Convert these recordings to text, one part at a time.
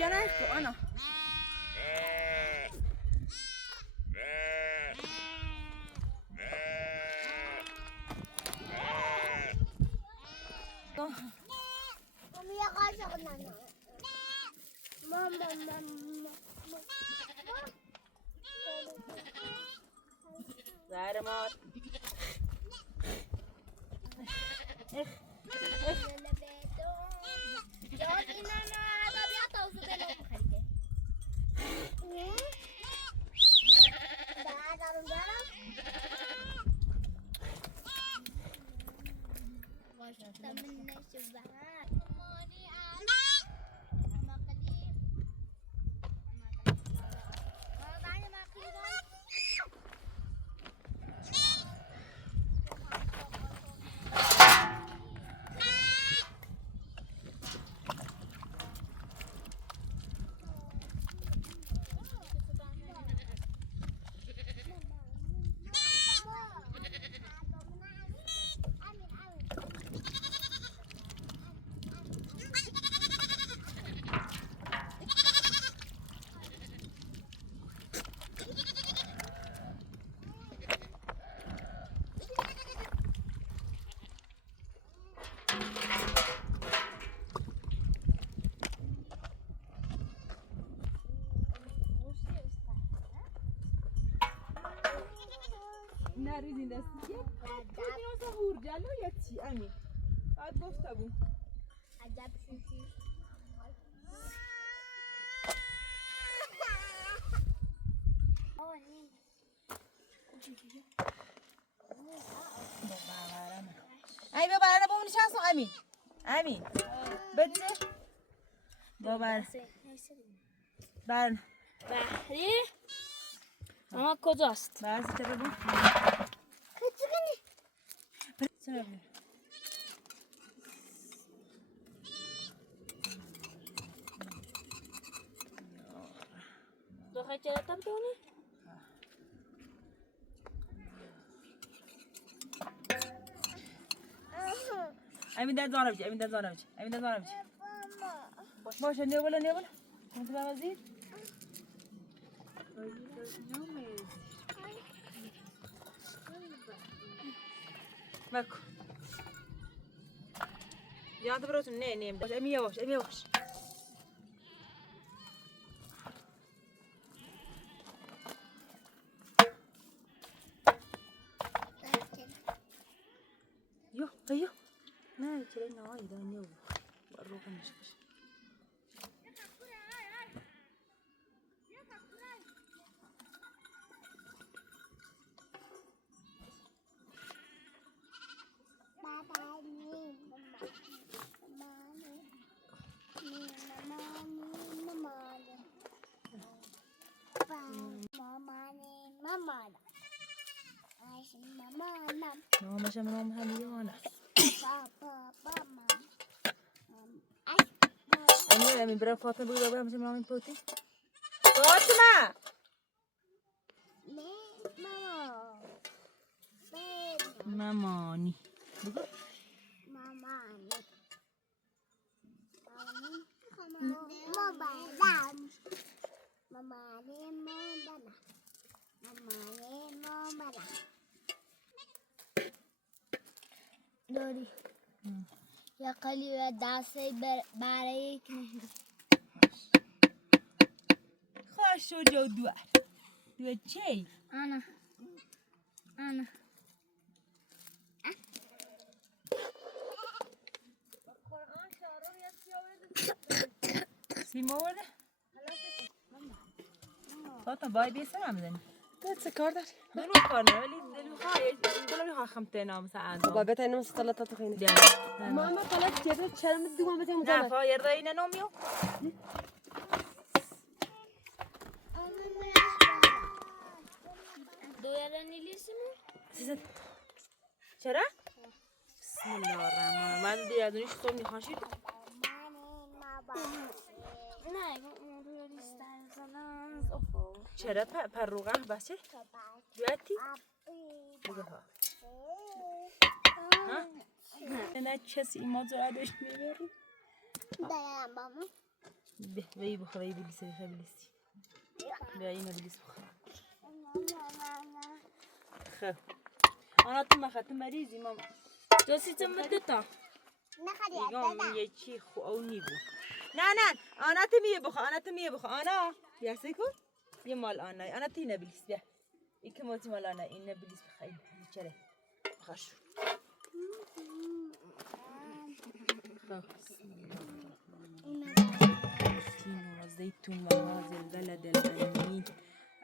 جناحك أنا Zahra mor. نریزین دستی کنی اصلا هورجلو یا چی امین باید گفته بود عجب شوشی ای ببرنه با اونی چند امین امین بده بابر بحری اما کجاست؟ بعضی تا ببین چرا ببین تو خیلی چراتم تونی؟ امین در زانه بچه امین در زانه بچه امین در زانه بچه باشه نیا بالا نیا بالا کنتو بوازی بکو یاد براتون نه نیم باش امی یواش امی یواش یو ایو نه چرا نه ایدا نیو رو کنش کش نامش هم نام همیان است. امی برای فاطمه بگو برای همچنین نام پوتی. فاطمه مامانی بگو داری یا قلی و دسته برای کنه خوش شو جو دوار دوار چی؟ انا سیما ورده؟ فاطمه بای بیسم هم زنی چه کار داری؟ دلو کار نه ولی دلو خواهی خمته نام سعند بابا تا اینو سلطه تو خینه بیان ماما طلعت كده تشرم الدوام بتاعهم نه فا یرده اینه نامیو دویاره نیلیسیمو چرا؟ بسم الله الرحمن من دیگه از اونیش صبح میخواشید نه دویاره استرزنان زفو چرا پروغه بسه؟ جواتی؟ بگه ها ها؟ نه کسی ایما زرادش میبری؟ دارم بامو به وی بخوا وی بلیسی بخوا بلیسی بیا اینو بلیس بخوا خب آنا تو مخطه مریضی ماما دوستی تو مدتا ایگام یه چی خو او نیگو نه آنا تو میه بخوا آنا بیاسه کن یه مال آنا تو اینه بلیس بیا ای که موتی مال آنا اینه بلیس بخوا این چره بخواشو خب التين والزيتون وهذا البلد الأمين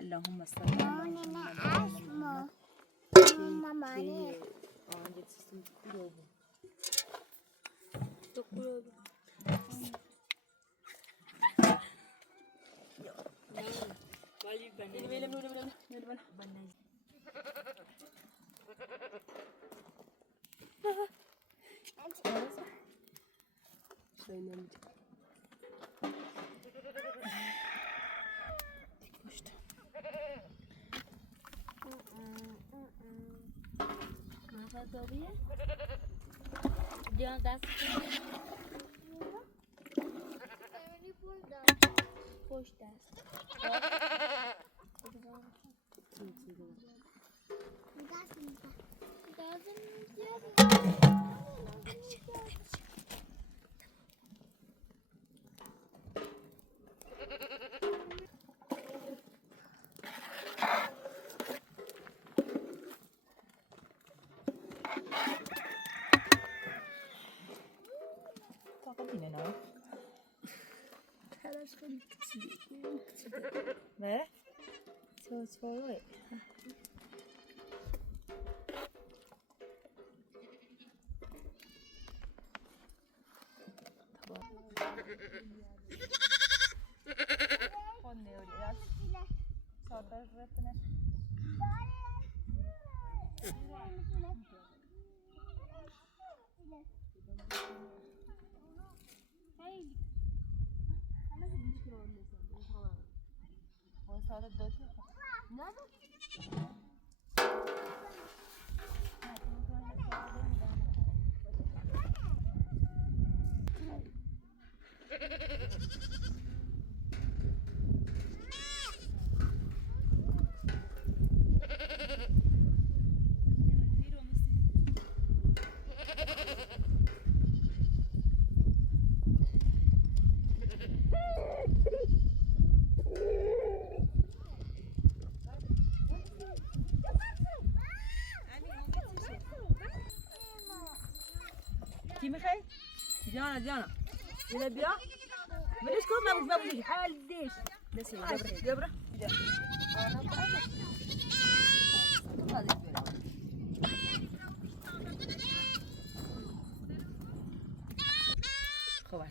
اللهم صل على محمد دویه جان دست پشت دست Vere? Så var کی میخوای؟ جانا بیا بیا ولش کن نبود حال دیش بیا برا خوبه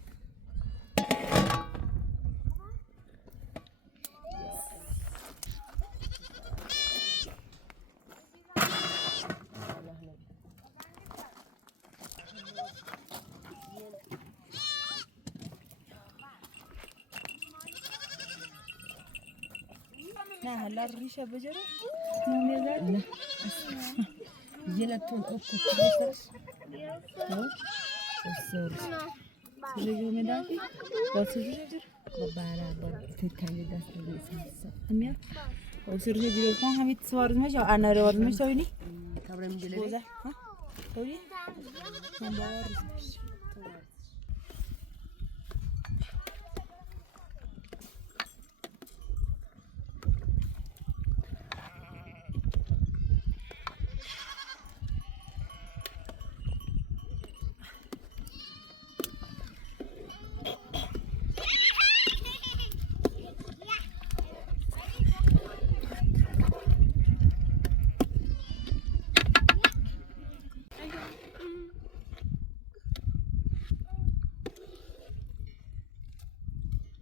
والله الريشة بجرة نه يلتون أو كوكوس الصورة سجوا مدافي وسجوا جر ببارا تتكلم دست الإنسان هميا وسجوا جرو كان همي تصور مش أنا رواد مش سويني كبر من جلدي بوزة ها سوي من بار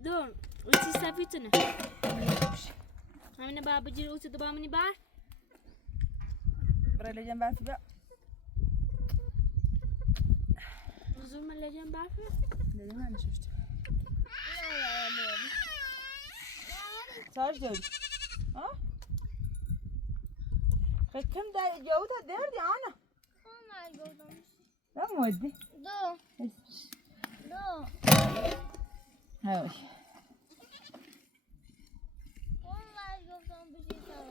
دون وچی سفیتونه همینه بابا جیر اوچه تو با منی بار برا لجن بعث بقى زور من لجن بافه لجن أنا شفته ساج داري ها كم ده جودة دردي أنا لا مودي دو دو هاي والله جوزان بشي سوا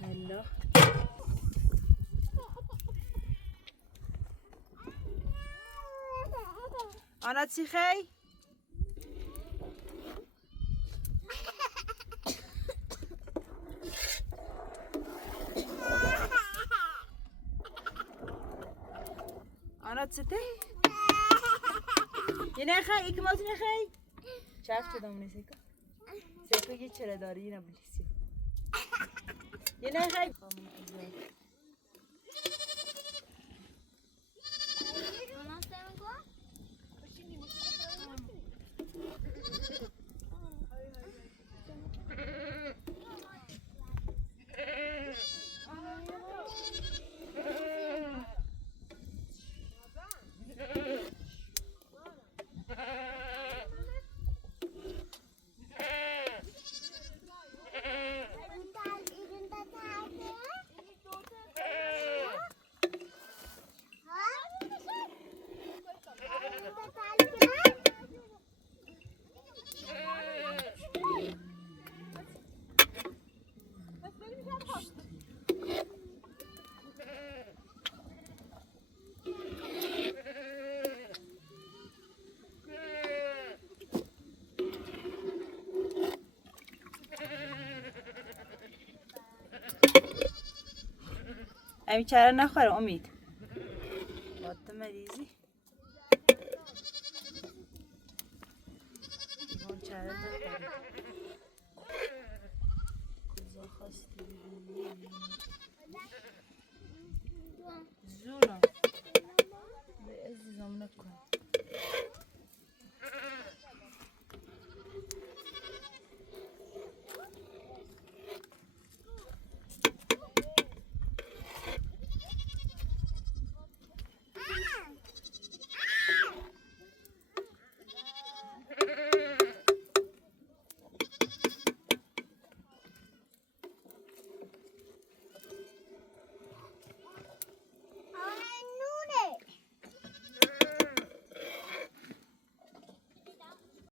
هلا أنا تسيخي أنا تستي يا خي إكملت يا خي شاف كده من سيكو سيكو يجي داري نبليسي يا خي أمي چرا نخوره امید وقت مریضی اون چرا نخوره کجا خواستی ببینی زورم به عزیزم نکن